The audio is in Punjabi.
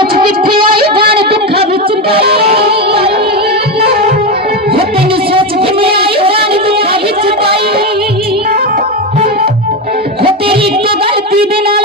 ਸੋਚ ਕਿੱਥੇ ਆਈ, ਜਾਣ ਦੁੱਖਾਂ ਵਿੱਚ ਪਾਈ ਹੋ ਤੈਨੂੰ ਸੋਚ ਕਿਵੇਂ ਆਈ, ਜਾਣ ਦੁੱਖਾਂ ਵਿੱਚ ਪਾਈ ਹੋ ਤੇਰੀ ਇੱਕ ਗਲਤੀ ਦੇ ਨਾਲ